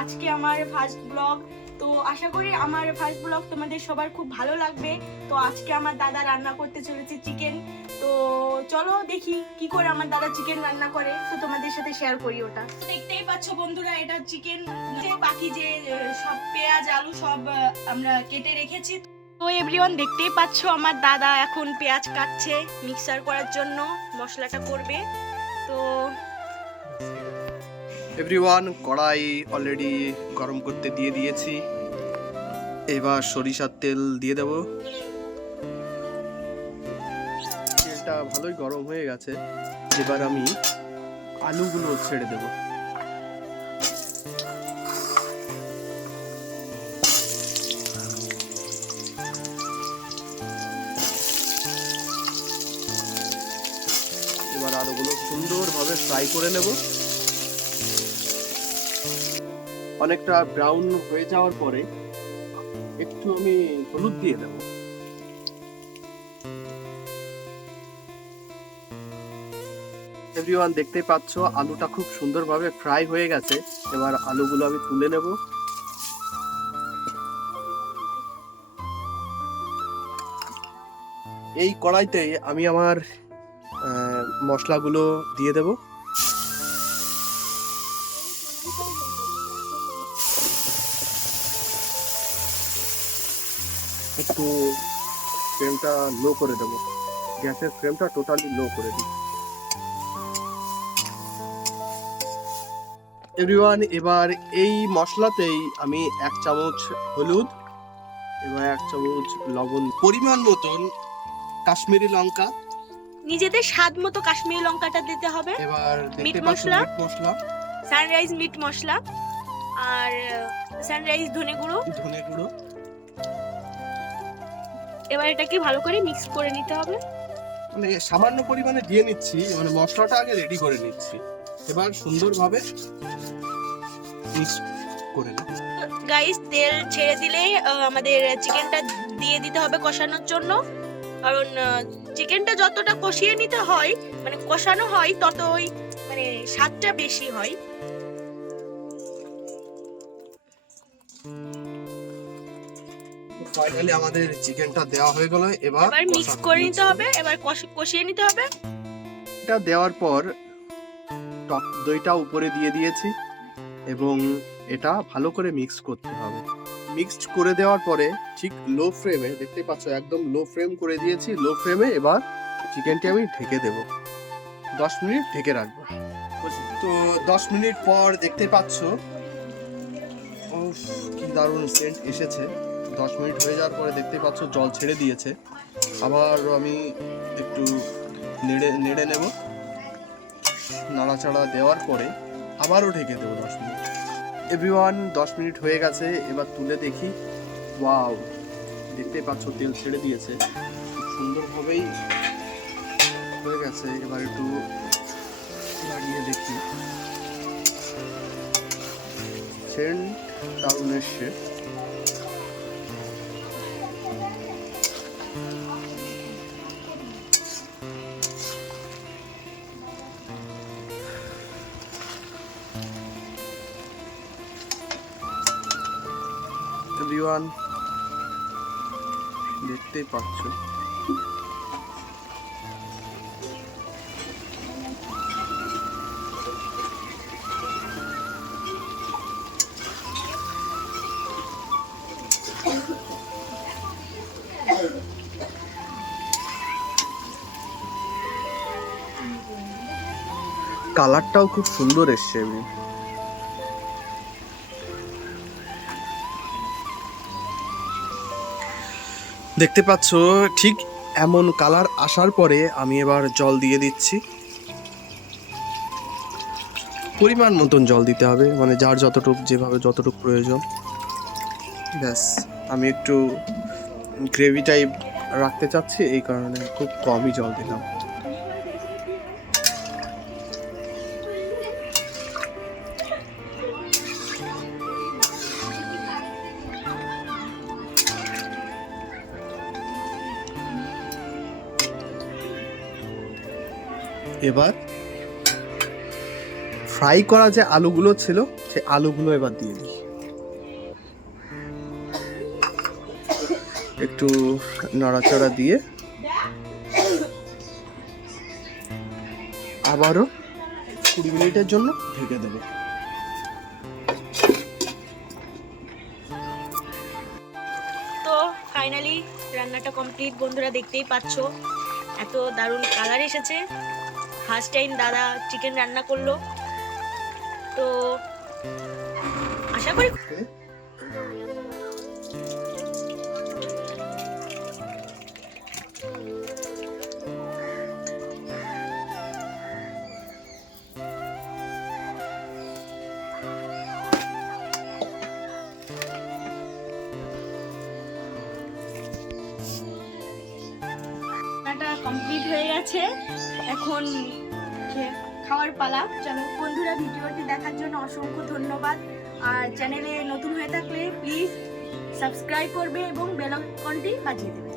আজকে আমার first blog তো আশা করি আমার ফার্স্ট ব্লগ তোমাদের সবার খুব ভালো লাগবে। তো আজকে আমার দাদা রান্না করতে চলেছে চিকেন তো চলো দেখি কি করে আমার দাদা চিকেন রান্না করে। তো তোমাদের সাথে শেয়ার করি ওটা। দেখতেই পাচ্ছ বন্ধুরা, এটা চিকেন যে বাকি যে সব পেঁয়াজ, আলু সব আমরা কেটে রেখেছি। তো এভরিওয়ান দেখতেই পাচ্ছ আমার দাদা এখন পেঁয়াজ কাটছে মিক্সার করার জন্য, মশলাটা করবে। তো এভরিওয়ান কড়াই অলরেডি গরম করতে দিয়ে দিয়েছি। এবার সরিষার তেল দিয়ে দেব। তেলটা ভালোই গরম হয়ে গেছে। এবার আমি আলুগুলো ছেড়ে দেব। এবার আলুগুলো সুন্দরভাবে ফ্রাই করে নেব। অনেকটা ব্রাউন হয়ে যাওয়ার পরে একটু আমি হলুদ দিয়ে দেব। এভরিওয়ান দেখতে পাচ্ছ, আলুটা খুব সুন্দরভাবে ফ্রাই হয়ে গেছে। এবার আলুগুলো আমি তুলে নেব। এই কড়াইতে আমি আমার মশলাগুলো দিয়ে দেবো। একটু ফ্লেমটা লো করে দেবো। গ্যাসের ফ্লেমটা টোটালি লো করে দিই। এভরিওয়ান এবার এই মশলাতেই আমি এক চামচ হলুদ এবার এক চামচ লবণ। পরিমাণ মতন কাশ্মীরি লঙ্কা। নিজেদের স্বাদ মতো কাশ্মীরি লঙ্কাটা দিতে হবে। এবার মিট মশলা? মশলা। সানরাইজ মিট মশলা। আর সানরাইজ ধনে গুঁড়ো। ধনে গুঁড়ো। এবার এটাকে ভালো করে মিক্স করে নিতে হবে। মানে সামান্য পরিমাণে দিয়ে নিচ্ছি মানে মশলাটা আগে রেডি করে নিচ্ছি। এবার সুন্দরভাবে মিক্স করে নেব। গাইস তেল ছেড়ে দিলেই আমাদের চিকেনটা দিয়ে দিতে হবে কষানোর জন্য। কারণ চিকেনটা যতটা কষিয়ে নিতে হয় মানে কষানো হয় ততই মানে স্বাদটা বেশি হয়। ফাইনালি আমাদের চিকেনটা দেওয়া হয়ে গেল এবার এবার মিক্স করে নিতে হবে এবার কষিয়ে নিতে হবে। এটা দেওয়ার পর টক দইটা উপরে দিয়ে দিয়েছি এবং এটা ভালো করে মিক্স করতে হবে। মিক্সড করে দেওয়ার পরে ঠিক লো ফ্লেমে দেখতে পাচ্ছ একদম লো ফ্লেম করে দিয়েছি লো ফ্লেমে এবার চিকেনটি আমি ঢেকে দেব। দশ মিনিট ঢেকে রাখব। তো দশ মিনিট পর দেখতে পাচ্ছ উফ, কি দারুণ সেন্ট এসেছে। দশ মিনিট হয়ে যাওয়ার পরে দেখতে পাচ্ছ জল ছেড়ে দিয়েছে। আবার আমি একটু নেড়ে নেড়ে নেব। নাড়াচাড়া দেওয়ার পরে আবারও ঢেকে দেবো দশ মিনিট। এভরিওয়ান দশ মিনিট হয়ে গেছে, এবার তুলে দেখি। ওয়াও দেখতে পাচ্ছ তেল ছেড়ে দিয়েছে। সুন্দরভাবেই হয়ে গেছে। এবার একটু লাগিয়ে দেখি। সেন্ট দারুণ এসছে। এভরিওয়ান দেখতেই পাচ্ছ। কালারটাও খুব সুন্দর এসছে এমনি। দেখতে পাচ্ছ, ঠিক এমন কালার আসার পরে আমি এবার জল দিয়ে দিচ্ছি। পরিমাণ মতন জল দিতে হবে মানে যার যতটুক, যেভাবে যতটুক প্রয়োজন। ব্যাস, আমি একটু গ্রেভি টাইপ রাখতে চাচ্ছি, এই কারণে খুব কমই জল দিলাম। এবার ফ্রাই করা যে আলুগুলো ছিল সে আলুগুলো এবার দিয়ে দিই। একটু নড়াচড়া দিয়ে আবারও কুড়ি মিনিটের জন্য ঢেকে দেবো। তো ফাইনালি রান্নাটা কমপ্লিট বন্ধুরা দেখতেই পাচ্ছো, এত দারুণ কালার এসেছে। ফার্স্ট টাইম দাদা চিকেন রান্না করল। তো আশা করি রান্নাটা গেছে এখন খাওয়ার পালা, চলো বন্ধুরা ভিডিওটি দেখার জন্য অসংখ্য ধন্যবাদ। আর চ্যানেলে নতুন হয়ে থাকলে প্লিজ সাবস্ক্রাইব করবে এবং বেল আইকনটি বাজিয়ে দেবে।